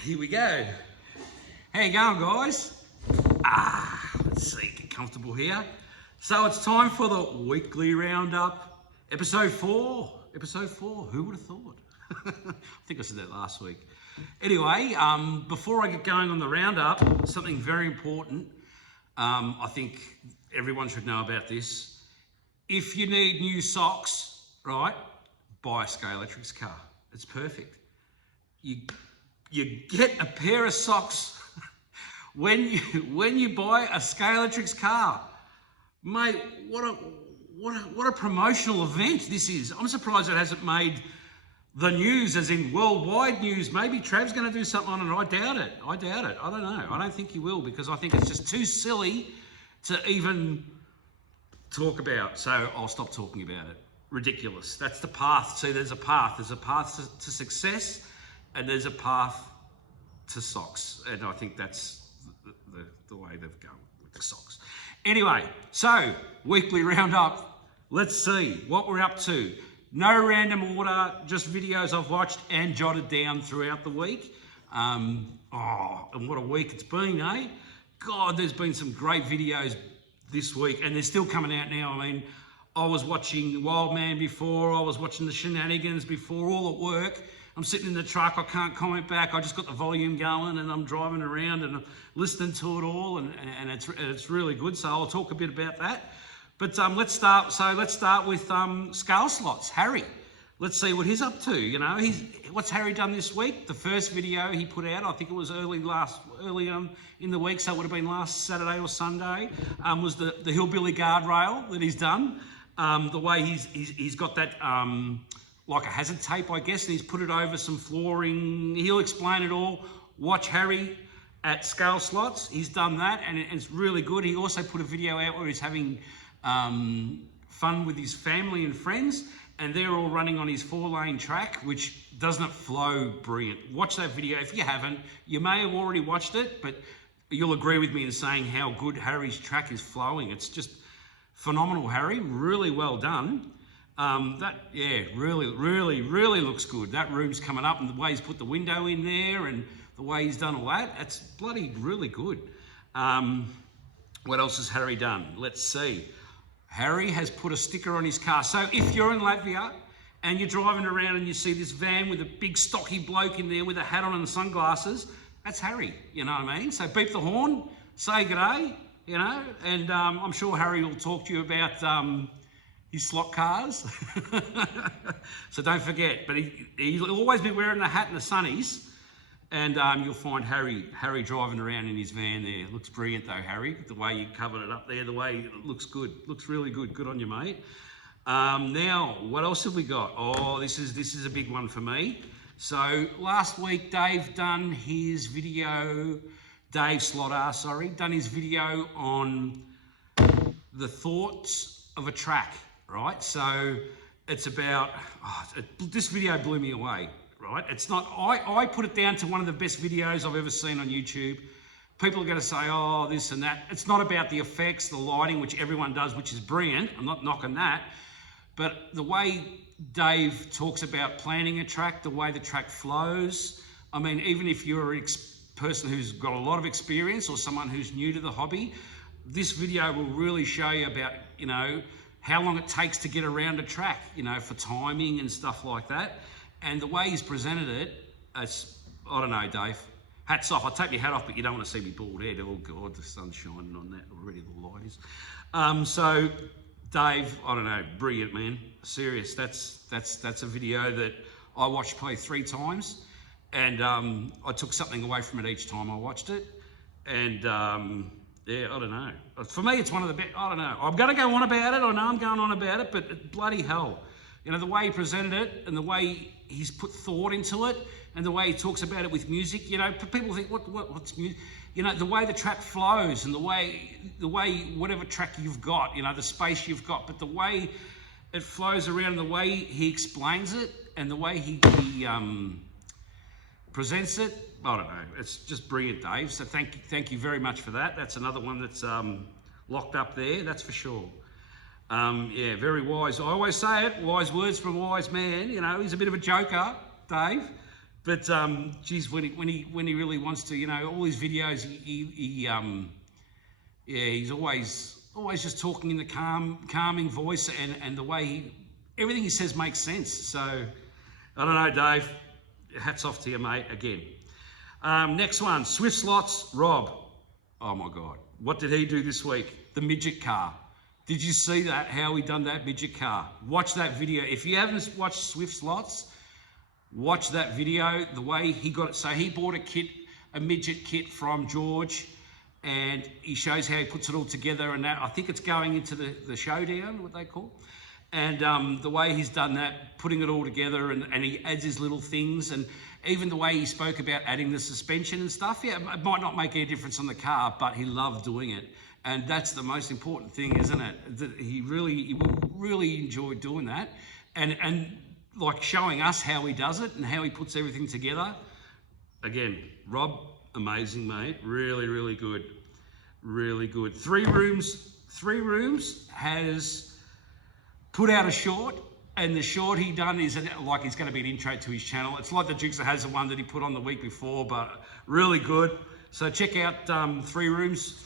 Here we go. How you going, guys? Let's see, get comfortable here. So it's time for the weekly roundup, episode 4. Episode 4, who would have thought? I think I said that last week. Anyway, before I get going on the roundup, something very important. I think everyone should know about this. If you need new socks, right, buy a Scalextric's car. It's perfect. You get a pair of socks when you buy a Scalextric's car. Mate, what a promotional event this is. I'm surprised it hasn't made the news, as in worldwide news. Maybe Trav's going to do something on it. I doubt it. I don't know. I don't think he will, because I think it's just too silly to even talk about. So I'll stop talking about it. Ridiculous. That's the path. See, there's a path. There's a path to success, and there's a path to socks. And I think that's the way they've gone with the socks. Anyway, so weekly roundup. Let's see what we're up to. No random order, just videos I've watched and jotted down throughout the week. And what a week it's been, eh? God, there's been some great videos this week, and they're still coming out now. I mean, I was watching Wild Man before, I was watching the Shenanigans before, all at work. I'm sitting in the truck, I can't comment back, I just got the volume going and I'm driving around and I'm listening to it all, and it's really good, so I'll talk a bit about that. But let's start with Scale Slots, Harry. Let's see what he's up to. You know, what's Harry done this week? The first video he put out, I think it was early in the week, so it would have been last Saturday or Sunday, was the hillbilly guardrail that he's done. The way he's got that like a hazard tape, I guess, and he's put it over some flooring. He'll explain it all. Watch Harry at Scale Slots. He's done that, and it's really good. He also put a video out where he's having fun with his family and friends, and they're all running on his 4-lane track, which doesn't flow brilliant. Watch that video. If you haven't, you may have already watched it, but you'll agree with me in saying how good Harry's track is flowing. It's just phenomenal, Harry. Really well done. Really looks good. That room's coming up, and the way he's put the window in there and the way he's done all that, that's bloody really good. What else has Harry done? Let's see. Harry has put a sticker on his car. So if you're in Latvia and you're driving around and you see this van with a big stocky bloke in there with a hat on and sunglasses, that's Harry, you know what I mean? So beep the horn, say g'day, you know, and I'm sure Harry will talk to you about his slot cars. So don't forget, but he'll always be wearing the hat and the sunnies, and you'll find Harry driving around in his van there. It looks brilliant though, Harry, the way you covered it up there, the way it looks good. Looks really good. Good on you, mate. Now, what else have we got? Oh, this is a big one for me. So last week, Dave done his video, Dave SLOTCAR, sorry, done his video on the thoughts of a track, right? So it's about, this video blew me away. Right? It's not, I put it down to one of the best videos I've ever seen on YouTube. People are going to say, oh, this and that. It's not about the effects, the lighting, which everyone does, which is brilliant. I'm not knocking that. But the way Dave talks about planning a track, the way the track flows. I mean, even if you're a person who's got a lot of experience or someone who's new to the hobby, this video will really show you about, you know, how long it takes to get around a track, you know, for timing and stuff like that. And the way he's presented it, it's, I don't know, Dave. Hats off. I'll take my hat off, but you don't want to see me bald head. Oh, God, the sun's shining on that already, the light is. So, Dave, I don't know, brilliant, man. Serious. That's a video that I watched probably 3 times, and I took something away from it each time I watched it. And, yeah, I don't know. For me, it's one of the best. I don't know. I'm going to go on about it. I know I'm going on about it, but bloody hell. You know, the way he presented it and the way he's put thought into it and the way he talks about it with music, you know, people think, what's music? You know, the way the track flows and the way whatever track you've got, you know, the space you've got, but the way it flows around, the way he explains it and the way he presents it, I don't know, it's just brilliant, Dave. So thank you very much for that. That's another one that's locked up there, that's for sure. Yeah, very wise. I always say it, wise words from a wise man. You know, he's a bit of a joker, Dave. But geez, when he really wants to, you know, all his videos, he's always just talking in the calming voice, and the way everything he says makes sense. So I don't know, Dave. Hats off to you, mate. Again. Next one, Swift Slots, Rob. Oh my God, what did he do this week? The midget car. Did you see that? How he done that midget car? Watch that video. If you haven't watched Swift Slots, watch that video. The way he got it. So he bought a midget kit from George, and he shows how he puts it all together. And that, I think it's going into the showdown, what they call. And the way he's done that, putting it all together, and he adds his little things, and even the way he spoke about adding the suspension and stuff. Yeah, it might not make any difference on the car, but he loved doing it. And that's the most important thing, isn't it? That he really enjoyed doing that, and like showing us how he does it and how he puts everything together. Again, Rob, amazing, mate. Really good. Really good. Three Rooms has put out a short, and the short he done is like it's going to be an intro to his channel. It's like the Dukes of Hazzard one that he put on the week before, but really good. So check out Three Rooms.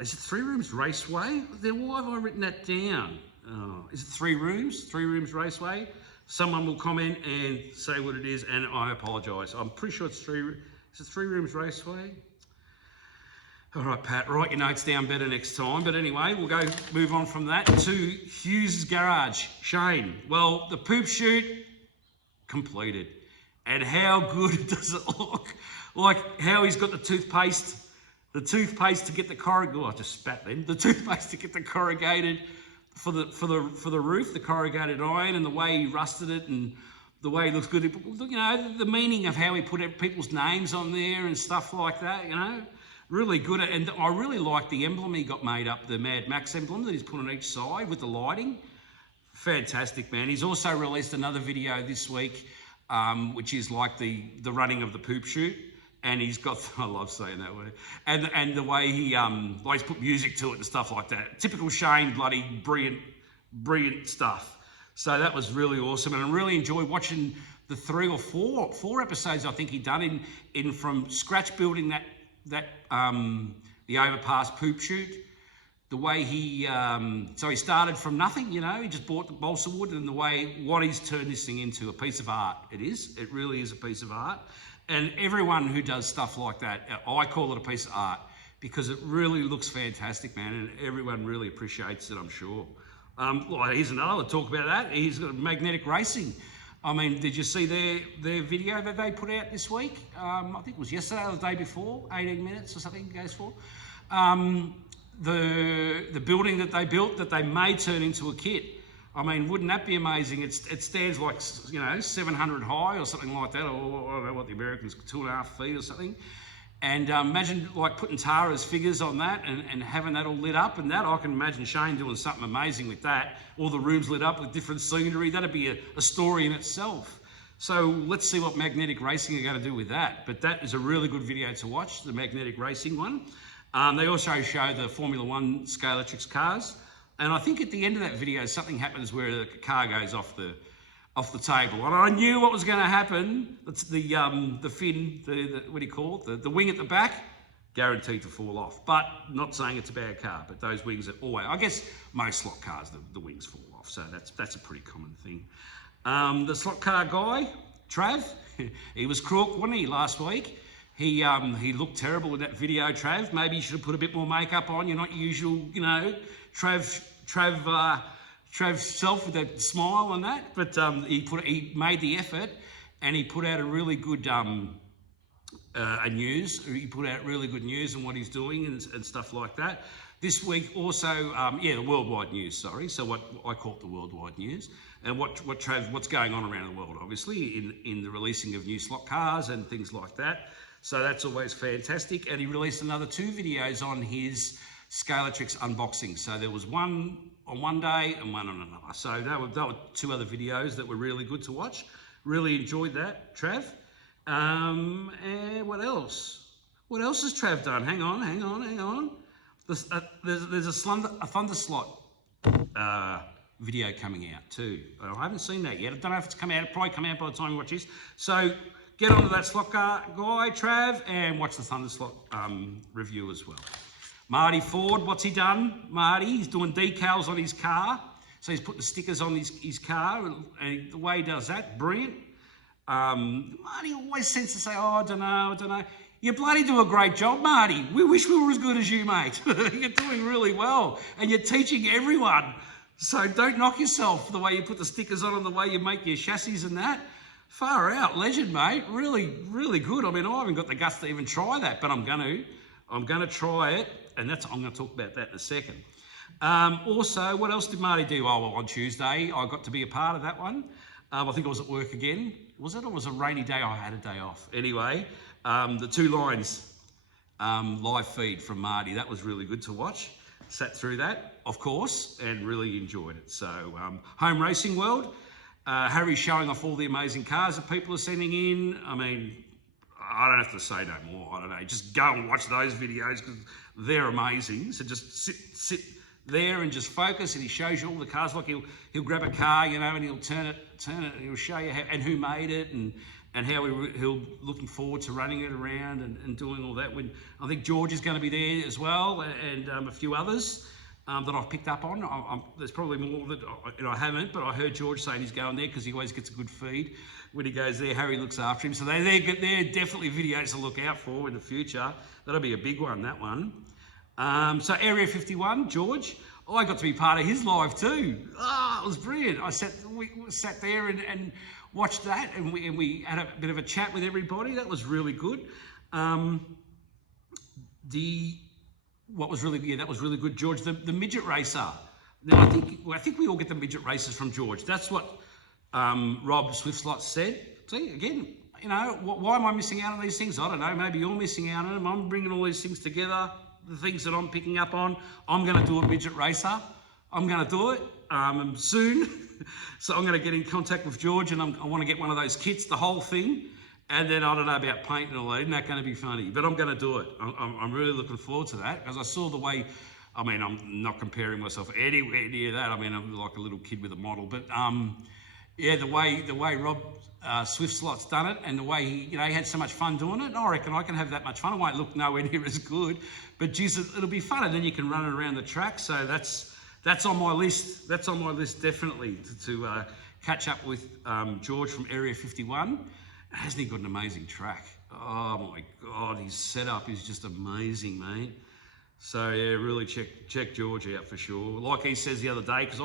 Is it 3 Rooms Raceway? Why have I written that down? Is it 3 Rooms? 3 Rooms Raceway? Someone will comment and say what it is, and I apologise. I'm pretty sure it's Is it 3 Rooms Raceway? All right, Pat, write your notes down better next time. But anyway, we'll move on from that to Hughes' Garage. Shane, well, the poop shoot completed. And how good does it look? Like how he's got the toothpaste to get the corrugated. Oh, I just spat then. The toothpaste to get the corrugated for the roof, the corrugated iron, and the way he rusted it, and the way it looks good. You know, the meaning of how he put people's names on there and stuff like that. You know. Really good, and I really like the emblem he got made up, the Mad Max emblem that he's put on each side with the lighting. Fantastic, man. He's also released another video this week, which is like the running of the poop shoot, and he's got, I love saying that word, and the way he's put music to it and stuff like that. Typical Shane, bloody brilliant stuff. So that was really awesome, and I really enjoyed watching the 3 or 4 episodes I think he done in from scratch, building the overpass poop shoot. The way so he started from nothing, you know, he just bought the balsa wood, and what he's turned this thing into, a piece of art. It really is a piece of art. And everyone who does stuff like that, I call it a piece of art, because it really looks fantastic, man, and everyone really appreciates it, I'm sure. Well, here's another, we'll talk about that. He's got Magnetic Racing. I mean, did you see their video that they put out this week? I think it was yesterday or the day before, 18 minutes or something it goes for. The building that they built that they may turn into a kit. I mean, wouldn't that be amazing? It stands like, you know, 700 high or something like that, or I don't know what the Americans, 2.5 feet or something. And imagine like putting Tara's figures on that and having that all lit up, and that I can imagine Shane doing something amazing with that. All the rooms lit up with different scenery. That'd be a story in itself. So let's see what Magnetic Racing are going to do with that. But that is a really good video to watch, the Magnetic Racing one. They also show the Formula 1 Scalatrix cars. And I think at the end of that video, something happens where the car goes off the table. And I knew what was going to happen. It's the fin, what do you call it? The wing at the back, guaranteed to fall off. But not saying it's a bad car, but those wings are always, I guess most slot cars, the wings fall off. So that's a pretty common thing. The slot car guy, Trav, he was crook, wasn't he, last week? He looked terrible in that video, Trav. Maybe you should have put a bit more makeup on. You're not usual, you know, Trav's self with that smile and that, but he made the effort, and he put out a really good news. He put out really good news on what he's doing and stuff like that. This week also, the worldwide news. Sorry, so what I call it the worldwide news, and what's going on around the world, obviously in the releasing of new slot cars and things like that. So that's always fantastic. And he released another 2 videos on his Scalatrix unboxing. So there was one on one day and one on another. So that were 2 other videos that were really good to watch. Really enjoyed that, Trav. And what else? What else has Trav done? Hang on. There's a Thunder Slot video coming out too. I haven't seen that yet. I don't know if it's come out. It'll probably come out by the time you watch this. So get onto that SLOTCAR guy, Trav, and watch the Thunderslot review as well. Marty Ford, what's he done? Marty, he's doing decals on his car. So he's put the stickers on his car, and the way he does that, brilliant. Marty always seems to say, oh, I don't know. You bloody do a great job, Marty. We wish we were as good as you, mate. You're doing really well, and you're teaching everyone. So don't knock yourself the way you put the stickers on and the way you make your chassis and that. Far out, legend, mate. Really, really good. I mean, I haven't got the guts to even try that, but I'm going to try it, and I'm going to talk about that in a second. Also, what else did Marty do? Oh, well, on Tuesday, I got to be a part of that one. I think I was at work again. Was it? Or was it a rainy day? I had a day off. Anyway, the 2 lines live feed from Marty. That was really good to watch. Sat through that, of course, and really enjoyed it. So, Home Racing World. Harry's showing off all the amazing cars that people are sending in. I mean, I don't have to say no more. I don't know. Just go and watch those videos because they're amazing. So just sit there and just focus, and he shows you all the cars. Like he'll grab a car, you know, and he'll turn it, and he'll show you how, and who made it, and how he'll looking forward to running it around and doing all that. When I think George is going to be there as well, and a few others that I've picked up on. There's probably more that I haven't, but I heard George saying he's going there because he always gets a good feed when he goes there. Harry looks after him, so they're definitely videos to look out for in the future. That'll be a big one, that one. So Area 51, George, I got to be part of his live too. It was brilliant. We sat there and watched that, and we had a bit of a chat with everybody. That was really good. That was really good, George. The midget racer. Now I think we all get the midget races from George. That's what Rob Swiftslot said. See, again, you know, why am I missing out on these things? I don't know. Maybe you're missing out on them. I'm bringing all these things together. The things that I'm picking up on. I'm going to do a midget racer. I'm going to do it soon. So I'm going to get in contact with George, and I want to get one of those kits, the whole thing. And then I don't know about paint and all that. Isn't that going to be funny? But I'm going to do it. I'm really looking forward to that because I saw the way. I mean, I'm not comparing myself anywhere near that. I mean, I'm like a little kid with a model. But yeah, the way Rob Swiftslot's done it, and the way he had so much fun doing it. I reckon I can have that much fun. I won't look nowhere near as good, but geez, it'll be fun, and then you can run it around the track. So that's on my list. That's on my list definitely to catch up with George from Area 51. Hasn't he got an amazing track? Oh my God, his setup is just amazing, mate. So yeah, really check George out for sure. Like he says the other day, because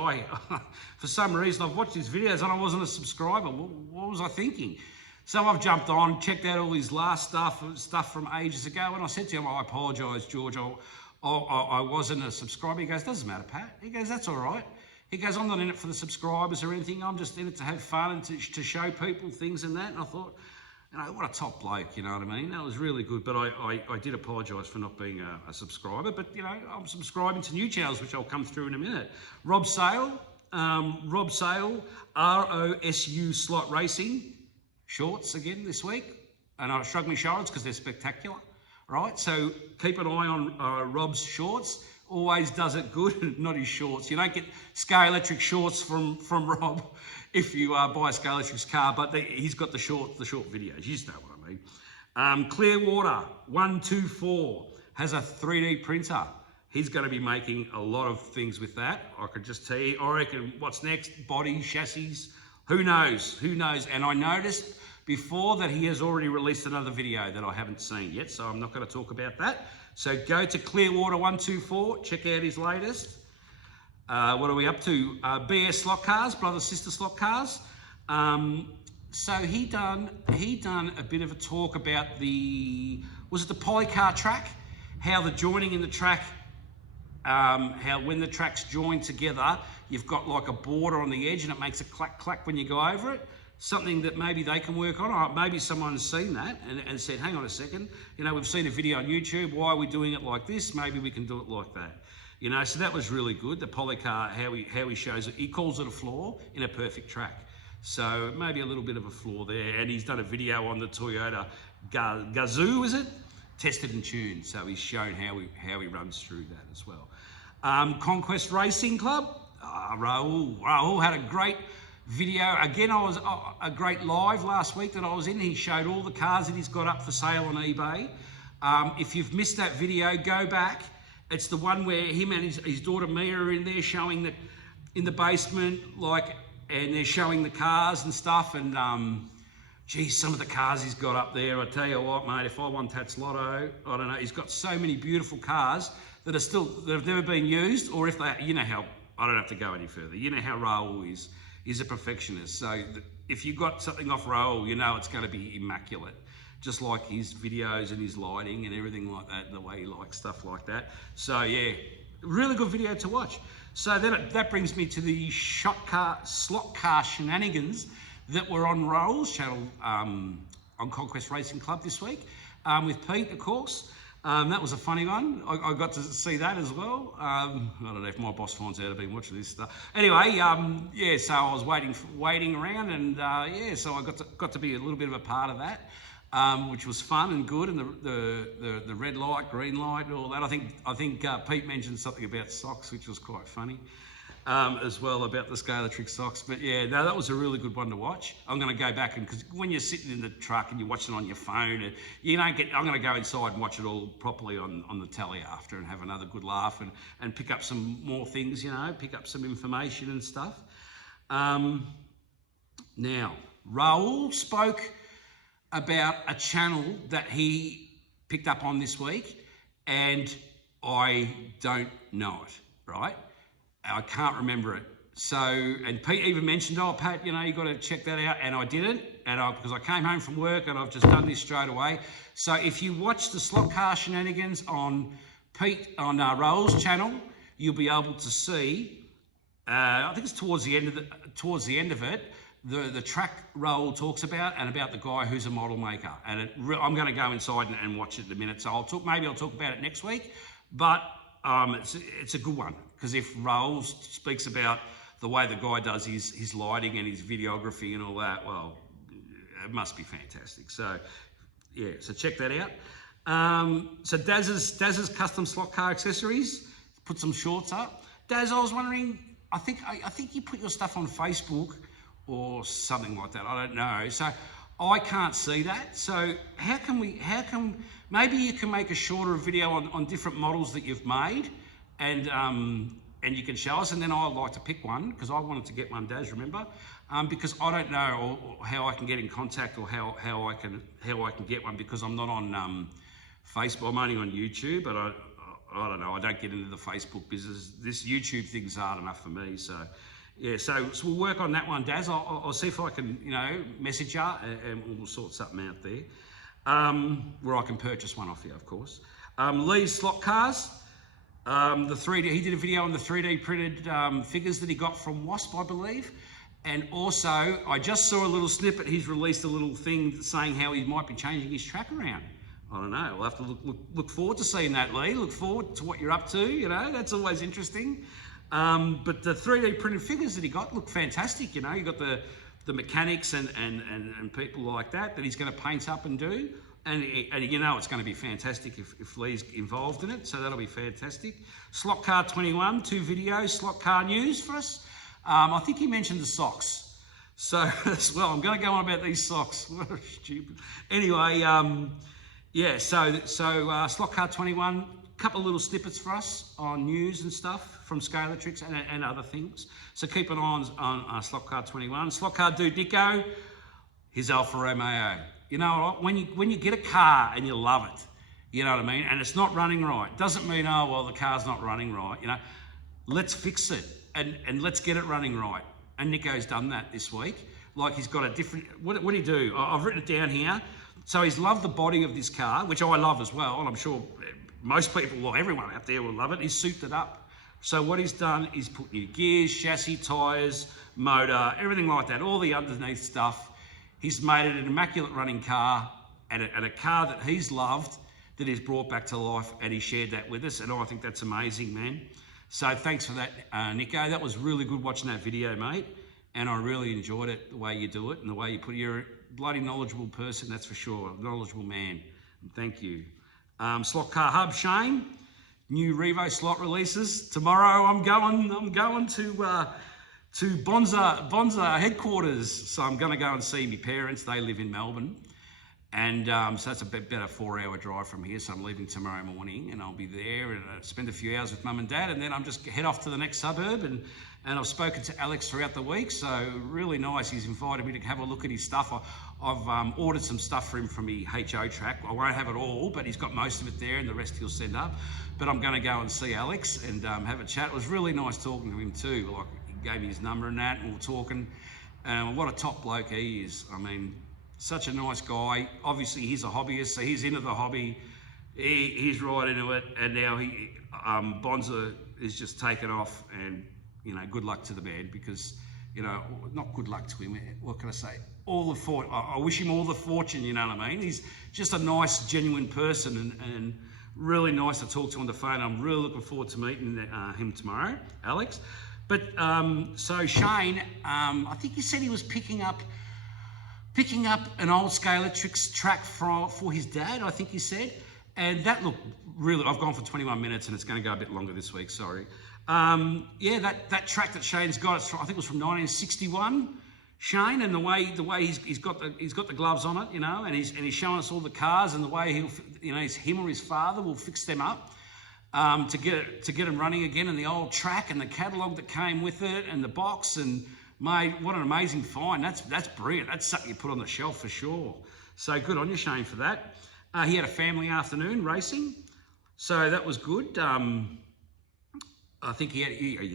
for some reason, I've watched his videos and I wasn't a subscriber. What was I thinking? So I've jumped on, checked out all his last stuff from ages ago, and I said to him, I apologise, George, I wasn't a subscriber. He goes, doesn't matter, Pat. He goes, that's all right. He goes, I'm not in it for the subscribers or anything. I'm just in it to have fun and to show people things and that. And I thought, what a top bloke, you know what I mean? That was really good, but I did apologise for not being a subscriber, but, I'm subscribing to new channels, which I'll come through in a minute. Rob Sale, ROSU Slot Racing, shorts again this week, and I shrug my shoulders because they're spectacular, right? So keep an eye on Rob's shorts. Always does it good, not his shorts. You don't get Scale Electric shorts from Rob if you buy a Scale Electric's car, but he's got the short videos. You just know what I mean. Clearwater 124 has a 3D printer. He's going to be making a lot of things with that. I could just tell you. I reckon what's next? Body, chassis. Who knows? Who knows? And I noticed before that he has already released another video that I haven't seen yet, so I'm not going to talk about that. So go to Clearwater 124, check out his latest. What are we up to? BS slot cars, brother sister slot cars. So he done a bit of a talk about was it the polycar track? How the joining in the track, how when the tracks join together, you've got like a border on the edge and it makes a clack clack when you go over it. Something that maybe they can work on, or maybe someone's seen that and said, hang on a second, we've seen a video on YouTube, why are we doing it like this? Maybe we can do it like that. So that was really good. The polycar, how he shows it, he calls it a flaw in a perfect track. So maybe a little bit of a flaw there. And he's done a video on the Toyota Gazoo, is it? Tested and tuned. So he's shown how he runs through that as well. Conquest Racing Club, Raul had a great video. Again, I was a great live last week that I was in. He showed all the cars that he's got up for sale on eBay. If you've missed that video, go back. It's the one where him and his daughter Mia are in there showing that in the basement, and they're showing the cars and stuff. And geez, some of the cars he's got up there, I tell you what, mate, if I won Tats Lotto, I don't know, he's got so many beautiful cars that have never been used, or if they, you know how, I don't have to go any further. You know how Raul is. He's a perfectionist. So if you got something off Raul, you know it's going to be immaculate. Just like his videos and his lighting and everything like that, the way he likes stuff like that. So yeah, really good video to watch. So then that brings me to the slot car shenanigans that were on Raul's channel on Conquest Racing Club this week with Pete, of course. That was a funny one. I got to see that as well. I don't know if my boss finds out I've been watching this stuff. Anyway, yeah, so I was waiting around, and yeah, so I got to be a little bit of a part of that. Which was fun and good, and the red light, green light, and all that. I think Pete mentioned something about socks, which was quite funny as well, about the Scalatrix socks. But yeah, no, that was a really good one to watch. I'm going to go back, and because when you're sitting in the truck and you're watching on your phone, you don't get. I'm going to go inside and watch it all properly on the telly after, and have another good laugh and pick up some more things, you know, pick up some information and stuff. Now, Raul spoke about a channel that he picked up on this week, and I don't know it, right? I can't remember it. So, and Pete even mentioned, oh, Pat, you know, you got to check that out, and I didn't, because I came home from work and I've just done this straight away. So if you watch the slot car shenanigans on Raul's channel, you'll be able to see, I think it's towards the end of it, the track Raul talks about, and about the guy who's a model maker. And I'm going to go inside and watch it in a minute. So maybe I'll talk about it next week. But it's a good one, because if Raul speaks about the way the guy does his lighting and his videography and all that, well, it must be fantastic. So yeah, so check that out. So Daz's custom slot car accessories, put some shorts up. Daz, I was wondering, I think you put your stuff on Facebook or something like that, I don't know. So I can't see that. So maybe you can make a shorter video on different models that you've made, and you can show us, and then I'd like to pick one, because I wanted to get one, Daz, remember? Because I don't know how I can get in contact, or how I can get one, because I'm not on Facebook. I'm only on YouTube, but I don't know, I don't get into the Facebook business. This YouTube thing's hard enough for me, so. Yeah, so we'll work on that one, Daz. I'll see if I can, you know, message you, and we'll sort something out there, where I can purchase one off you, of course. Lee's slot cars, the 3D. He did a video on the 3D printed figures that he got from Wasp, I believe. And also, I just saw a little snippet. He's released a little thing saying how he might be changing his track around. I don't know. We'll have to look forward to seeing that, Lee. Look forward to what you're up to. You know, that's always interesting. But the 3D printed figures that he got look fantastic. You know, you got the mechanics and people like that he's going to paint up and do, and you know it's going to be fantastic if Lee's involved in it. So that'll be fantastic. SLOTCAR 21, 2 videos, slot car news for us. I think he mentioned the socks. So as well, I'm going to go on about these socks. What stupid. Anyway, yeah. So SLOTCAR 21. Couple of little snippets for us on news and stuff from Scalatrix and other things. So keep an eye on SLOTCAR 21. SLOTCAR dude Nico, his Alfa Romeo. You know, when you get a car and you love it, you know what I mean, and it's not running right, doesn't mean, oh, well, the car's not running right. You know, let's fix it and let's get it running right. And Nico's done that this week. Like, he's got a different, what did he do? I've written it down here. So he's loved the body of this car, which I love as well, and I'm sure most people, well, everyone out there will love it. He's souped it up. So what he's done is put new gears, chassis, tyres, motor, everything like that, all the underneath stuff. He's made it an immaculate running car, and a car that he's loved, that he's brought back to life, and he shared that with us, and I think that's amazing, man. So thanks for that, Nico. That was really good watching that video, mate, and I really enjoyed it, the way you do it and the way you put it. You're a bloody knowledgeable person, that's for sure, a knowledgeable man. Thank you. SLOTCAR Hub, Shane. new Revo slot releases. Tomorrow I'm going to Bonza headquarters. So I'm going to go and see my parents. They live in Melbourne. And so it's a bit better 4-hour drive from here. So I'm leaving tomorrow morning and I'll be there and spend a few hours with mum and dad. And then I'm just head off to the next suburb. And I've spoken to Alex throughout the week. So really nice. He's invited me to have a look at his stuff. I've ordered some stuff for him from the HO track. I won't have it all, but he's got most of it there and the rest he'll send up. But I'm going to go and see Alex and have a chat. It was really nice talking to him too. Like, he gave me his number and that, and we were talking. What a top bloke he is. I mean, such a nice guy. Obviously, he's a hobbyist, so he's into the hobby. He's right into it, and now Bonza is just taken off. And you know, good luck to the man, because you know, not good luck to him. What can I say? I wish him all the fortune. You know what I mean? He's just a nice, genuine person, and really nice to talk to on the phone. I'm really looking forward to meeting him tomorrow, Alex. But so Shane, I think he said he was picking up an old Scalatrix track for his dad, I think he said. And that looked really, I've gone for 21 minutes and it's going to go a bit longer this week, sorry. Yeah, that track that Shane's got, I think it was from 1961, Shane, and the way he's got the gloves on it, you know, and he's showing us all the cars, and the way him or his father will fix them up to get them running again, and the old track and the catalogue that came with it and the box. And mate, what an amazing find. That's brilliant. That's something you put on the shelf for sure. So good on you, Shane, for that. He had a family afternoon racing, so that was good. I think he had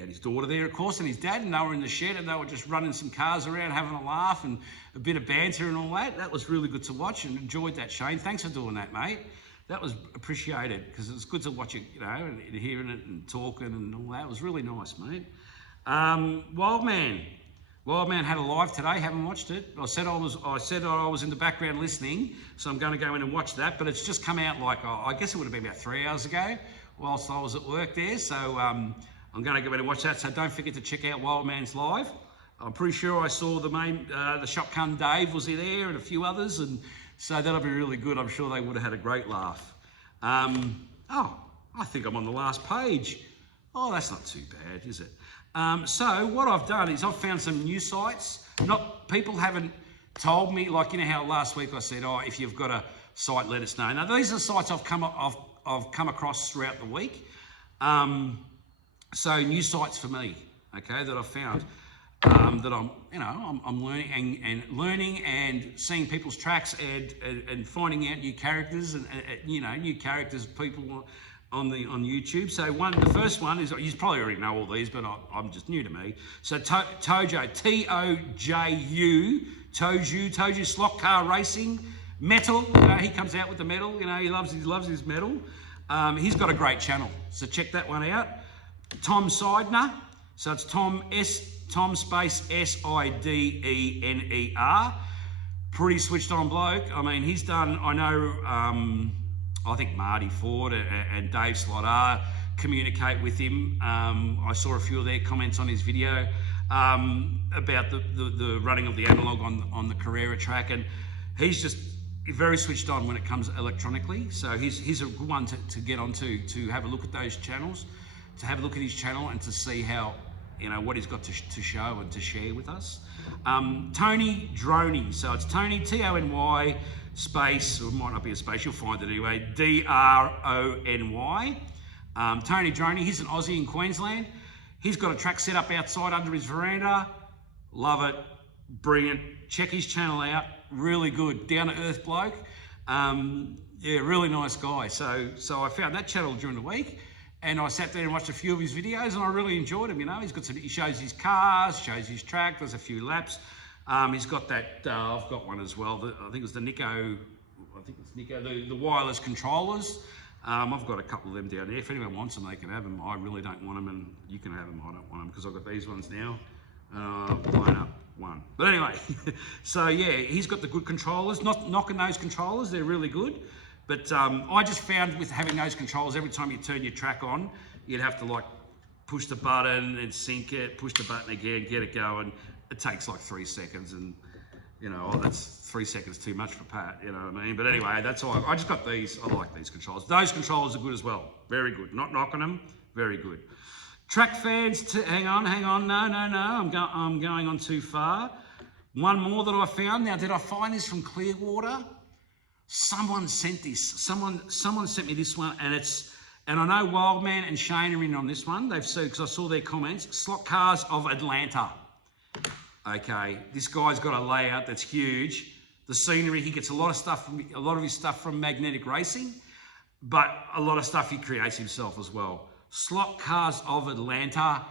his daughter there, of course, and his dad, and they were in the shed and they were just running some cars around, having a laugh and a bit of banter and all that. That was really good to watch, and enjoyed that, Shane. Thanks for doing that, mate. That was appreciated, because it's good to watch it, you know, and hearing it and talking and all that. It was really nice, mate. Wildman had a live today. Haven't watched it. I said I was in the background listening, so I'm going to go in and watch that. But it's just come out like, I guess it would have been about 3 hours ago, whilst I was at work there. So I'm going to go in and watch that. So don't forget to check out Wildman's live. I'm pretty sure I saw the Shotgun Dave was there and a few others, and so that'll be really good. I'm sure they would have had a great laugh. Oh, I think I'm on the last page. Oh, that's not too bad, is it? So what I've done is I've found some new sites. People haven't told me, like, you know how last week I said, oh, if you've got a site, let us know. Now these are sites I've come across throughout the week. So new sites for me, okay, that I've found, that I'm learning and seeing people's tracks and finding out new characters and new characters, people on YouTube. So the first one is, you probably already know all these, but I'm just new to me. So Toju, Toju slot car racing, metal. You know, he comes out with the metal. You know, he loves his metal. He's got a great channel, so check that one out. Tom Seidner, so it's Tom space Sidener. Pretty switched on bloke. I mean, he's done, I know, I think Marty Ford and Dave SLOTCAR communicate with him. I saw a few of their comments on his video about the running of the analog on the Carrera track, and he's just very switched on when it comes electronically. So he's a good one to get onto, to have a look at those channels, to have a look at his channel and to see how, you know, what he's got to show and to share with us. Tony Droney, so it's Tony, Tony space, or it might not be a space, you'll find it anyway, Drony. Tony Droney, he's an Aussie in Queensland. He's got a track set up outside under his veranda. Love it, brilliant. Check his channel out, really good, down to earth bloke. Yeah, really nice guy. So I found that channel during the week, and I sat there and watched a few of his videos, and I really enjoyed him. You know, he shows his cars, shows his track, does a few laps. He's got that, I've got one as well, I think it's the Nico, the wireless controllers. I've got a couple of them down there. If anyone wants them, they can have them. I really don't want them, and you can have them. I don't want them because I've got these ones now. Blown up one. But anyway, so yeah, he's got the good controllers. Not knocking those controllers, they're really good. But I just found with having those controllers, every time you turn your track on, you'd have to like push the button and sync it, push the button again, get it going. It takes like 3 seconds, and You know, oh, that's 3 seconds too much for Pat, you know what I mean? But anyway, that's all. I just got these. I like these controls. Those controllers are good as well. Very good. Not knocking them. Very good. Track fans, hang on. No. I'm going on too far. One more that I found. Now, did I find this from Clearwater? Someone sent this. Someone sent me this one, and I know Wildman and Shane are in on this one. They've said, because I saw their comments. SLOTCARs of Atlanta. Okay, this guy's got a layout that's huge. The scenery, he gets a lot of his stuff from Magnetic Racing, but a lot of stuff he creates himself as well. SLOTCARs of Atlanta.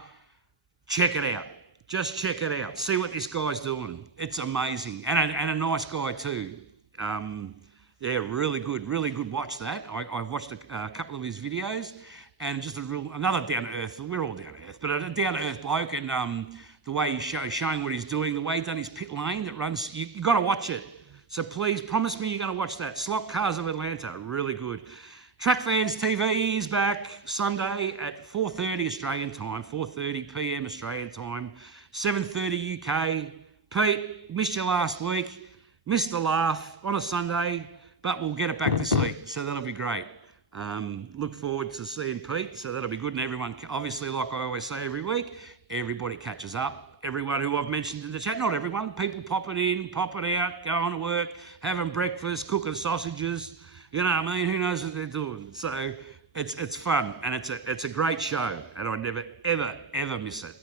Check it out. Just check it out. See what this guy's doing. It's amazing, and a nice guy too. Yeah, really good watch that. I've watched a couple of his videos, and just another down to earth. We're all down to earth, but a down to earth bloke, and the way he's showing what he's doing, the way he's done his pit lane that runs. You got to watch it. So please promise me you're going to watch that. SLOTCARs of Atlanta, really good. Track Fans TV is back Sunday at 4:30 Australian time, 4:30 PM Australian time, 7:30 UK. Pete, missed you last week, missed the laugh on a Sunday, but we'll get it back this week, so that'll be great. Look forward to seeing Pete, so that'll be good. And everyone, obviously, like I always say every week, everybody catches up. Everyone who I've mentioned in the chat, not everyone, people popping in, popping out, going to work, having breakfast, cooking sausages, you know what I mean? Who knows what they're doing? So it's fun, and it's a great show, and I never, ever miss it.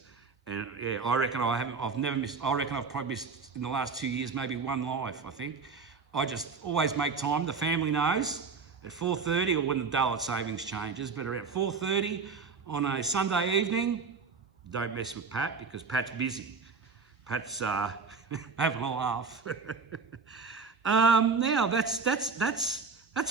And yeah, I reckon I've never missed, I reckon I've probably missed in the last 2 years, maybe one live, I think. I just always make time. The family knows at 4:30 or when the daylight savings changes, but around 4:30 on a Sunday evening, don't mess with Pat because Pat's busy. Pat's having a laugh. Now that's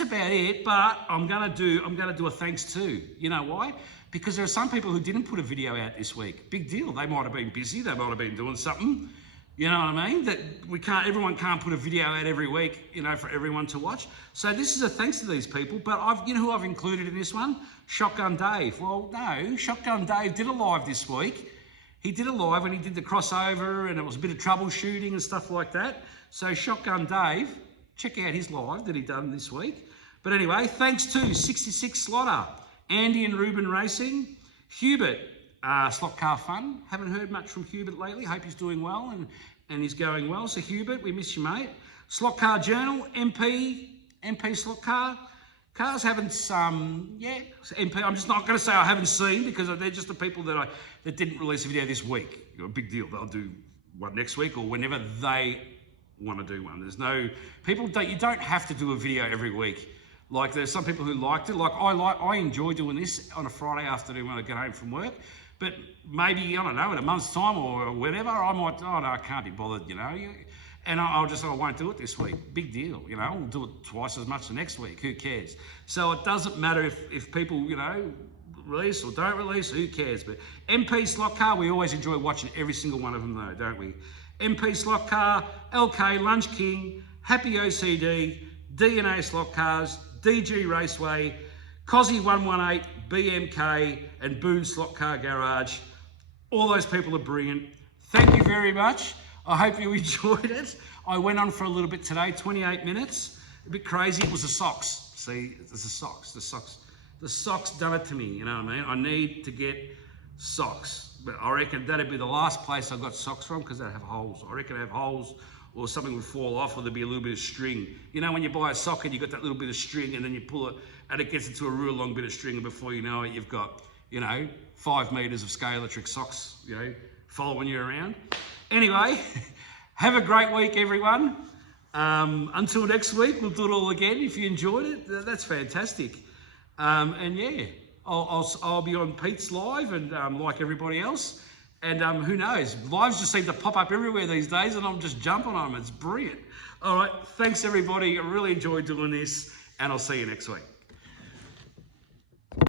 about it. But I'm gonna do a thanks too. You know why? Because there are some people who didn't put a video out this week. Big deal. They might have been busy. They might have been doing something. You know what I mean? That everyone can't put a video out every week, you know, for everyone to watch. So this is a thanks to these people. But you know who I've included in this one? Shotgun Dave. Well, no, Shotgun Dave did a live this week. He did a live when he did the crossover, and it was a bit of troubleshooting and stuff like that. So Shotgun Dave, check out his live that he done this week. But anyway, thanks to 66 Slotter, Andy and Ruben Racing, Hubert, SLOTCAR Fun. Haven't heard much from Hubert lately. Hope he's doing well and he's going well. So Hubert, we miss you, mate. SLOTCAR Journal, MP SLOTCAR. Cars haven't, MP, I'm just not going to say I haven't seen because they're just the people that didn't release a video this week. You know, a big deal. They'll do one next week or whenever they want to do one. There's no, you don't have to do a video every week. Like there's some people who liked it. Like I enjoy doing this on a Friday afternoon when I get home from work. But maybe, I don't know, in a month's time or whatever, I might, oh no, I can't be bothered, you know. And I won't do it this week. Big deal, you know. We'll do it twice as much the next week. Who cares? So it doesn't matter if people, you know, release or don't release. Who cares? But MP SLOTCAR, we always enjoy watching every single one of them, though, don't we? MP SLOTCAR, LK Lunch King, Happy OCD, DNA SLOTCARs, DG Raceway, Cozzy 118, BMK, and Boone SLOTCAR Garage. All those people are brilliant. Thank you very much. I hope you enjoyed it. I went on for a little bit today, 28 minutes. A bit crazy. It was the socks. See, it's the socks. The socks done it to me, you know what I mean? I need to get socks. But I reckon that'd be the last place I got socks from because they have holes. I reckon they have holes or something would fall off or there'd be a little bit of string. You know when you buy a sock and you got that little bit of string and then you pull it and it gets into a real long bit of string and before you know it, you've got, you know, 5 meters of Scalatric socks, you know, following you around. Anyway, have a great week, everyone. Until next week, we'll do it all again. If you enjoyed it, that's fantastic. And yeah, I'll be on Pete's live and like everybody else. And who knows, lives just seem to pop up everywhere these days and I'm just jumping on them. It's brilliant. All right, thanks everybody. I really enjoyed doing this and I'll see you next week.